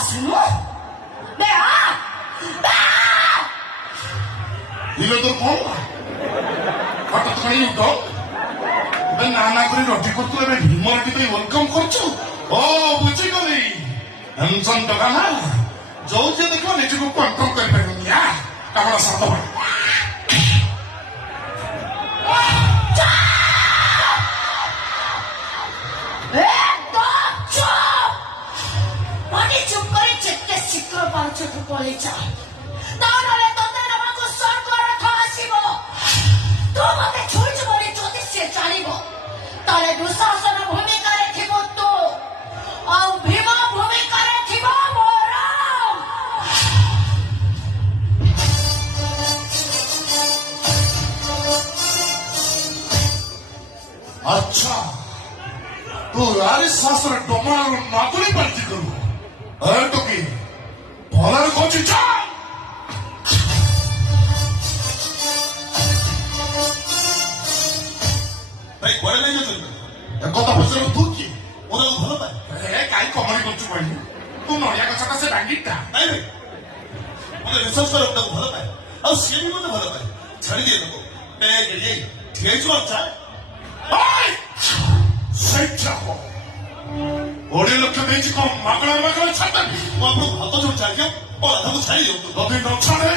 আসুন বে দিল তোর কম হঠাৎ করে উঠ না না করে রটি করতে হবে ভীমরটি তুই ওয়েলকম করছু ও বুঝিগলি টেনশন টাকা না ଯୋଉ ଯିଏ ଦେଖିବ ନିଜକୁ କଣ୍ଟ୍ରୋଲ କରିପାରିବନି ଆପଣ ସାଧ চুপ করে চেককে শীঘ্র পাঁচটু পড়ে যা তাহলে তোদের আমাকে স্বর্গ রথ আসিব তো মতে ছুঁচ বলে যদি সে চালিব তাহলে দুঃଶାସନ ଭୂମିକାରେ ଥିବ ତୁ ଆଉ ଭୀମ ଭୂମିକାରେ ଥିବ ମୋର अच्छा तू यार शास्त्र डोमार नातुरी पार्टी करू अरे तो की भलार कोची जा भाई कुआडे नहीं जाते एक কথা পছরে তু কি ওরা ভালো পায় এ কাই কমারি করছু কইনি তু নড়িয়া গছটা সে ডাঙ্গিটা নাই ভাই মতে রিসর্চ করে ওটাকে ভালো পায় আর সে भी মতে ভালো পায় ছাড়ি দিয়ে দেবো ব্যাগ এড়িয়ে ঠিক আছে চায় ওই সেইটা হো ওড়ে লক্ষ দেইছি কম মাগলা মাগলা ছাড়তা ମୁଁ ଆପଣଙ୍କୁ ଭାତ ଯୋଉ ଚାହିଁବ ଓ ରାଧାକୁ ଛାଡ଼ି ଦିଅନ୍ତୁ ଯଦି ନ ଛାଡେ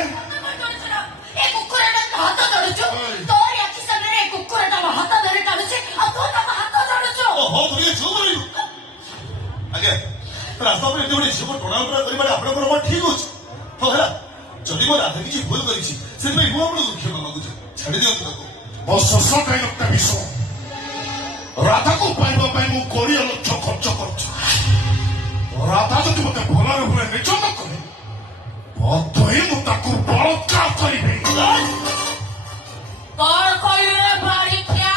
ଏ କୁକୁରଟା ହାତ ଧରୁଛୁ ତୋରି ଆଖି ସାମ୍ନାରେ ଏ କୁକୁରଟା ମୋ ହାତ ଧରି ଟାଣୁଛି ଆଉ ତୁ ତାକୁ ହାତ ଧରୁଛୁ ଓହୋ ତୁ ଟିକେ ଚୁପ୍ ରହିବୁ ଆଜ୍ଞା ରାସ୍ତା ଉପରେ ଏତେ ଗୋଟେ ଝିଅକୁ ଟଣାଉଟରା କରିବାରେ ଆପଣଙ୍କର ମନ ଠିକ ଅଛି ହଉ ହେଲା ଯଦି ମୋ ରାଧା କିଛି ଭୁଲ କରିଛି ସେଥିପାଇଁ ମୁଁ ଆପଣଙ୍କୁ କ୍ଷମା ମାଗୁଛି ଛାଡ଼ି ଦିଅନ୍ତୁ ତାକୁ ମୋ ଶେଷ ଡାଇଲଗଟା ବିଷ ରାଧାକୁ ପାଇବା ପାଇଁ ମୁଁ 20 ଲକ୍ଷ ଖର୍ଚ୍ଚ କରୁଛି ରାଧା ଯଦି ମତେ ଭଲରେ ଭୁଲେ ନିଜ ନ କରେ ବଦ୍ଧ ହିଁ ମୁଁ ତାକୁ ବଳତ୍କାର କରିବି କଣ କହିଲୁ ରେ ବାଳିକିଆ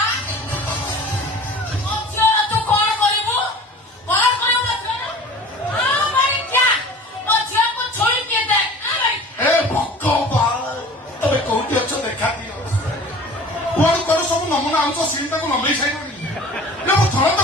ମୋ ଝିଅର ତୁ କଣ କରିବୁ ମୋ ଝିଅର ବାଳିକିଆ ମୋ ଝିଅକୁ ଛୁଇଁକି ଦେଖ ଏ ଭଗବାନ ତମେ କୋଉଠି ଅଛ ଦେଖା ଦିଅ କୁଆଡୁ କୁଆଡୁ ସବୁ ନମୁନା ଆଣୁଛ ସିନ୍ ତାକୁ ନମେଇ ସାଇଲଣି ମୁଁ ଥରେ ତ